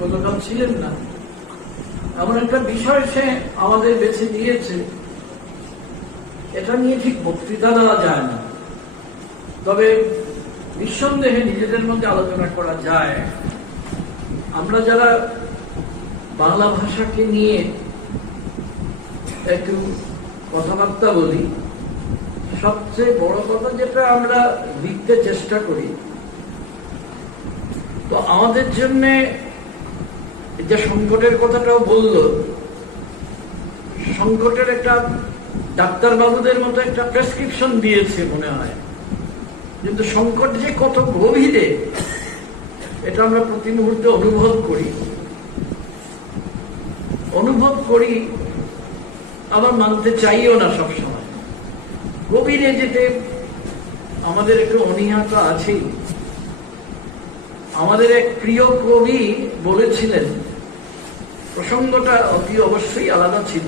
গতকাল ছিলেন না। এমন একটা বিষয় সে আমাদের বেছে দিয়েছে এটা নিয়ে ঠিক বক্তৃতা দেওয়া যায় না। তবে নিঃসন্দেহে নিজেদের মধ্যে আলোচনা করা যায়। আমরা যারা বাংলা ভাষাকে নিয়ে একটু কথাবার্তা বলি, সবচেয়ে বড় কথা যেটা আমরা লিখতে চেষ্টা করি, তো আমাদের জন্য যে সংকটের কথাটাও বলল, সংকটের একটা ডাক্তার বাবুদের মতো একটা প্রেসক্রিপশন দিয়েছে মনে হয়। কিন্তু সংকট যে কত গভীরে, এটা আমরা প্রতি মুহূর্তে অনুভব করি। অনুভব করি, আবার মানতে চাইও না সবসময়। গভীরে যেতে আমাদের একটু অনীহাটা আছেই। আমাদের এক প্রিয় কবি বলেছিলেন প্রসঙ্গটা অতি অবশ্যই আলাদা ছিল।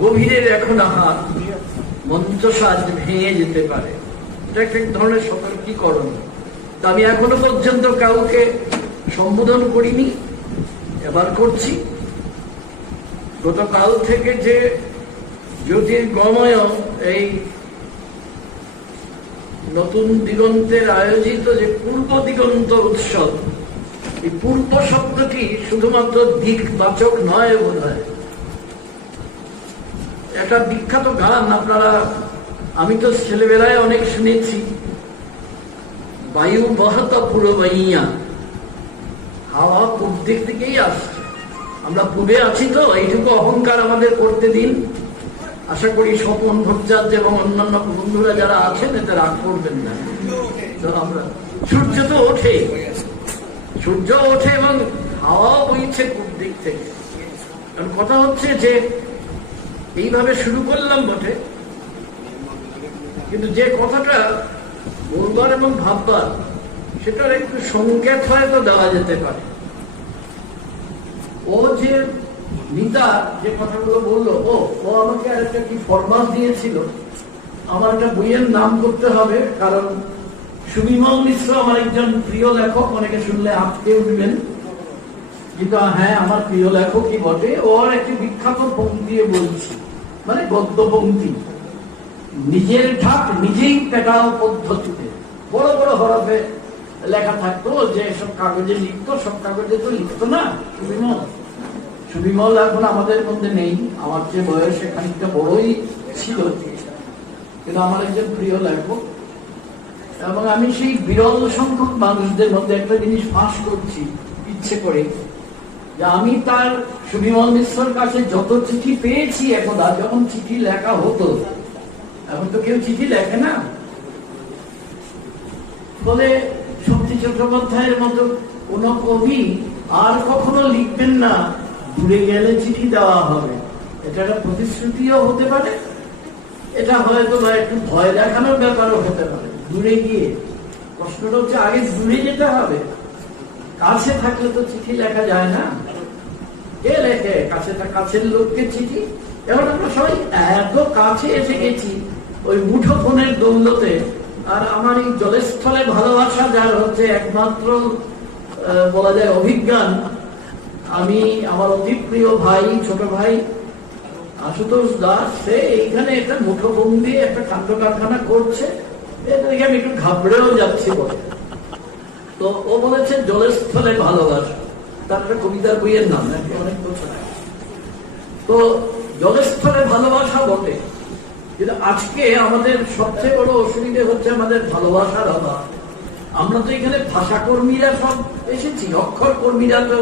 গভীরের এখন আহার মঞ্চ সাজ ভেঙে যেতে পারে। এটা এক ধরনের সতর্কীকরণ। তা আমি এখনও পর্যন্ত কাউকে সম্বোধন করিনি, এবার করছি। গতকাল থেকে যে জ্যোতির্গময় এই নতুন দিগন্তের আয়োজিত যে পূর্ব দিগন্ত উৎসব পূর্ব শব্দটি শুধুমাত্র দিকবাচক নয় বোধ হয়। একটা বিখ্যাত গান আপনারা, আমি তো ছেলেবেলায় অনেক শুনেছি। বায়ু বহত পুরো বাইয়া হাওয়া পূর্ব দিক থেকেই আসছে। আমরা পূর্বে আছি তো, এইটুকু অহংকার আমাদের করতে দিন। আশা করি স্বপন ভট্টাচার্য এবং অন্যান্য বন্ধুরা যারা আছেন, এতে রাগ করবেন না। আমরা, সূর্য তো ওঠে। সূর্য ওঠে এবং হাওয়াও বইছে পূর্ব দিক থেকে। কারণ কথা হচ্ছে যে, এইভাবে শুরু করলাম বটে, কিন্তু যে কথাটা বলবার এবং ভাববার, সেটার একটু সংকেত হয়তো দেওয়া যেতে পারে। ও যে মিতা যে কথাগুলো বলল, ও ও আমাকে আর একটা কি ফরমাস দিয়েছিল? আমার একটা বইয়ের নাম করতে হবে, কারণ সুবিমল মিশ্র আমার একজন প্রিয় লেখক, অনেকে শুনলে আপকে উঠবেন কিন্তু হ্যাঁ আমার প্রিয় লেখকই বটে? ওর একটি বিখ্যাত পঙ্ক্তি বলছি। মানে গদ্য পঙ্ক্তি। নিজের ঢাক নিজেই পেটাও পদ্ধতিতে। বড় বড় হরফে লেখা থাকতো যে, সব কাগজে লিখতো, সব কাগজে তো লিখতো না, সুবিমল। সুবিমল এখন আমাদের মধ্যে নেই। আমার যে বয়স খানিকটা বড়ই ছিল। কিন্তু আমার একজন প্রিয় লেখক এবং আমি সেই বিরল সংখ্যক মানুষদের মধ্যে একটা জিনিস ফাঁস করছি, ইচ্ছে করে, যে আমি তার সুবিমল মিশ্রর কাছে যত চিঠি পেয়েছি একদা যখন চিঠি লেখা হতো, এখন তো কেউ চিঠি লেখে না। বলে শক্তি চট্টোপাধ্যায়ের মতো কোন কবি আর কখনো লিখবেন না দূরে গেলে চিঠি দেওয়া হবে। এটা একটা প্রতিশ্রুতিও হতে পারে, এটা হয়তো একটু ভয় দেখানোর ব্যাপারও হতে পারে। দূরে গিয়ে প্রশ্নটা হচ্ছে, আগে দূরে যেতে হবে। কাছে থাকলে তো চিঠি লেখা যায় না। কে লেখে? কাছে কাছের লোককে চিঠি? এবার আমরা সবাই এত কাছে এসে গেছি, ওই মুঠো ফোনের দৌলতে। আর আমার এই জলস্থলে ভালোবাসা যার হচ্ছে একমাত্র বলা যায় অভিজ্ঞান। আমি আমার অতি প্রিয় ভাই, ছোট ভাই আশুতোষ দাস, সে এইখানে একটা মুঠো ফোন দিয়ে একটা কাণ্ড কারখানা করছে। আমি একটু ঘাবড়েও যাচ্ছি তো ও বলেছে তার একটা কবিতার বইয়ের নাম নাকি? অনেক বছর। তো ভালোবাসা বটে। কিন্তু আজকে আমাদের সবচেয়ে বড় অসুবিধে হচ্ছে আমাদের ভালোবাসার অভাব। আমরা তো এখানে ভাষা কর্মীরা সব এসেছি। অক্ষর কর্মীরা তো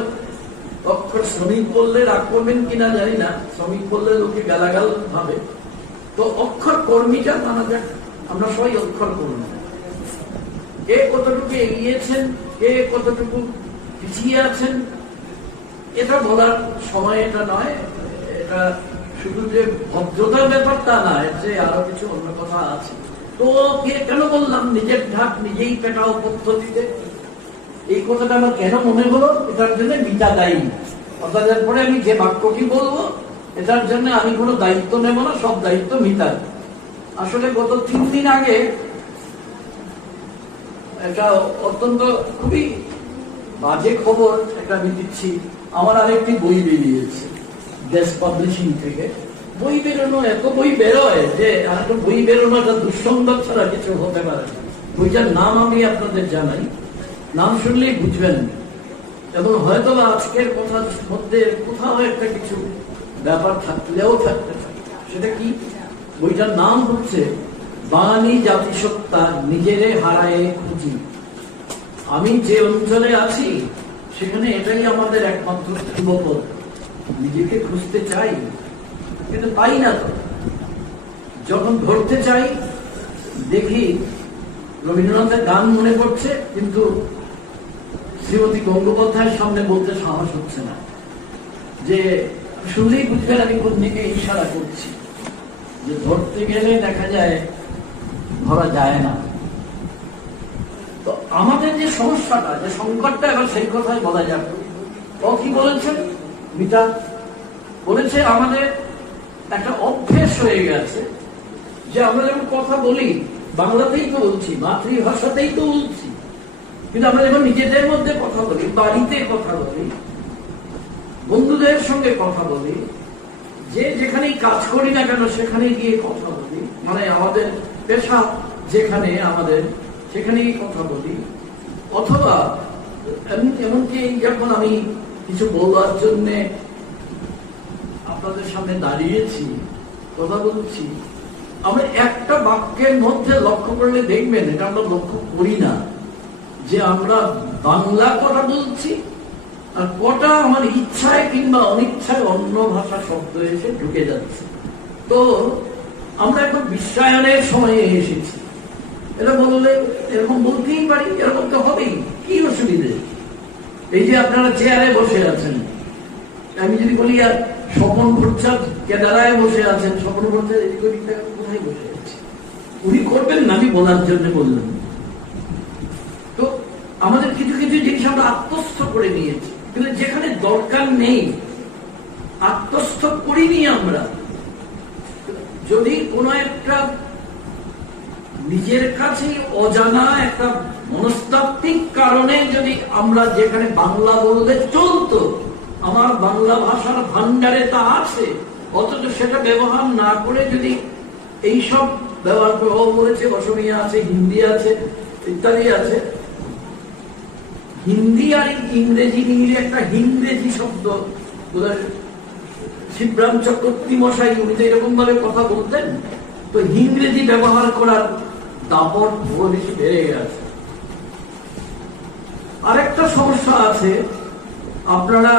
অক্ষর শ্রমিক বললে রাগ করবেন কিনা জানি না। শ্রমিক বললে লোকে গালাগাল ভাবে। তো অক্ষর কর্মীটা মানা যাক আমরা সবাই অক্ষর কর্মী কে কতটুকু এগিয়েছেন, কে কতটুকু পিছিয়ে আছেন, এটা বলার সময় এটা নয়, এটা শুধু যে ভদ্রতার ব্যাপার তা না যে আরও কিছু অন্য কথা আছে। তো কে কেন বললাম, নিজের ঢাক নিজেই পেটাও পদ্ধতিতে? এই কথাটা আমার কেন মনে হলো? এটার জন্য মিটা দায়ী। অর্থাৎ এরপরে আমি যে বাক্যটি বলব, এটার জন্য আমি কোনো দায়িত্ব নেব না, সব দায়িত্ব মিতার। আসলে গত তিন দিন আগে এটা অত্যন্ত খুবই বাজে খবর একটা আমি দিচ্ছি। আমার আরেকটি বই বেরিয়েছে, দেশ পাবলিশিং থেকে। বই বেরোনো, এত বই বেরোয় যে আর একটা বই একটা দুঃসংবাদ ছাড়া কিছু হতে পারে বইটার নাম আমি আপনাদের জানাই। নাম শুনলেই বুঝবেন। এবং হয়তো বা আজকের কথার মধ্যে কোথাও একটা কিছু ব্যাপার থাকলেও থাকতে পারে। সেটা কি? বইটার নাম হচ্ছে বাঙালি জাতিসত্তা নিজেরে হারায়ে খুঁজি। আমি যে অঞ্চলে আছি, সেখানে এটাই আমাদের একমাত্র ধ্রুবপদ। নিজেকে খুঁজতে চাই, কিন্তু পাই না তো। যখন ধরতে চাই, দেখি রবীন্দ্রনাথের গান মনে পড়ছে, কিন্তু শ্রীমতী গঙ্গোপাধ্যায়ের সামনে বলতে সাহস হচ্ছে না। যে, শুনলেই বুঝবেন আমি কোন দিকে ইশারা করছি। যে ধরতে গেলে দেখা যায় ধরা যায় না। তো আমাদের যে সমস্যাটা, যে সংকটটা, এবার সেই কথাই বলা যাবে ও কি বলেছেন মিতা বলেছে, আমাদের একটা অভ্যেস হয়ে গেছে যে আমরা যখন কথা বলি, বাংলাতেই তো বলছি, মাতৃভাষাতেই তো বলছি, কিন্তু আমরা যখন নিজেদের মধ্যে কথা বলি, বাড়িতে কথা বলি, বন্ধুদের সঙ্গে কথা বলি যে যেখানেই কাজ করি না কেন সেখানে গিয়ে কথা বলি। মানে আমাদের পেশা যেখানে আমাদের, সেখানেই কথা বলি। অথবা এমনকি যখন আমি কিছু বলার জন্য আপনাদের সামনে দাঁড়িয়েছি, কথা বলছি, আমরা একটা বাক্যের মধ্যে লক্ষ্য করলে দেখবেন, এটা আমরা লক্ষ্য করি না যে আমরা বাংলা কথা বলছি আর কটা আমার ইচ্ছায় কিংবা অনিচ্ছায় অন্য ভাষা শব্দ এসে ঢুকে যাচ্ছে। তো আমরা এখন বিশ্বায়নের সময়ে এসেছি। এটা বললে এরকম বলতেই পারি, এরকম তো হবেই, কি অসুবিধে? এই যে আপনারা চেয়ারে বসে আছেন, আমি যদি বলি, আর স্বপন ভট্টাচার্য কেদারায় বসে আছেন, স্বপন ভট্টাচার্য এদিক ওদিক কোথায় বসে আছে? উনি করবেন না, আমি বলার জন্য বললেন তো আমাদের কিছু কিছু জিনিস আমরা আত্মস্থ করে নিয়েছি। কিন্তু যেখানে দরকার নেই, আত্মস্থ করিনি আমরা। যদি কোনো একটা নিজের কাছে অজানা, একটা মনস্তাত্ত্বিক কারণে যদি আমরা যেখানে বাংলা বললে চলতো, আমার বাংলা ভাষার ভান্ডারে তা আছে, অথচ সেটা ব্যবহার না করে যদি এইসব ব্যবহার ও বলেছে অসমীয়া আছে, হিন্দি আছে, ইত্যাদি আছে হিন্দি আর ইংরেজি মিলিয়ে একটা হিংরেজি শব্দ। শিবরাম চক্রবর্তী মশাই, উনি তো এরকম ভাবে কথা বলতেন। তো ইংরেজি ব্যবহার করার দাপট বেশি বেড়ে গেছে। আরেকটা সমস্যা আছে, আপনারা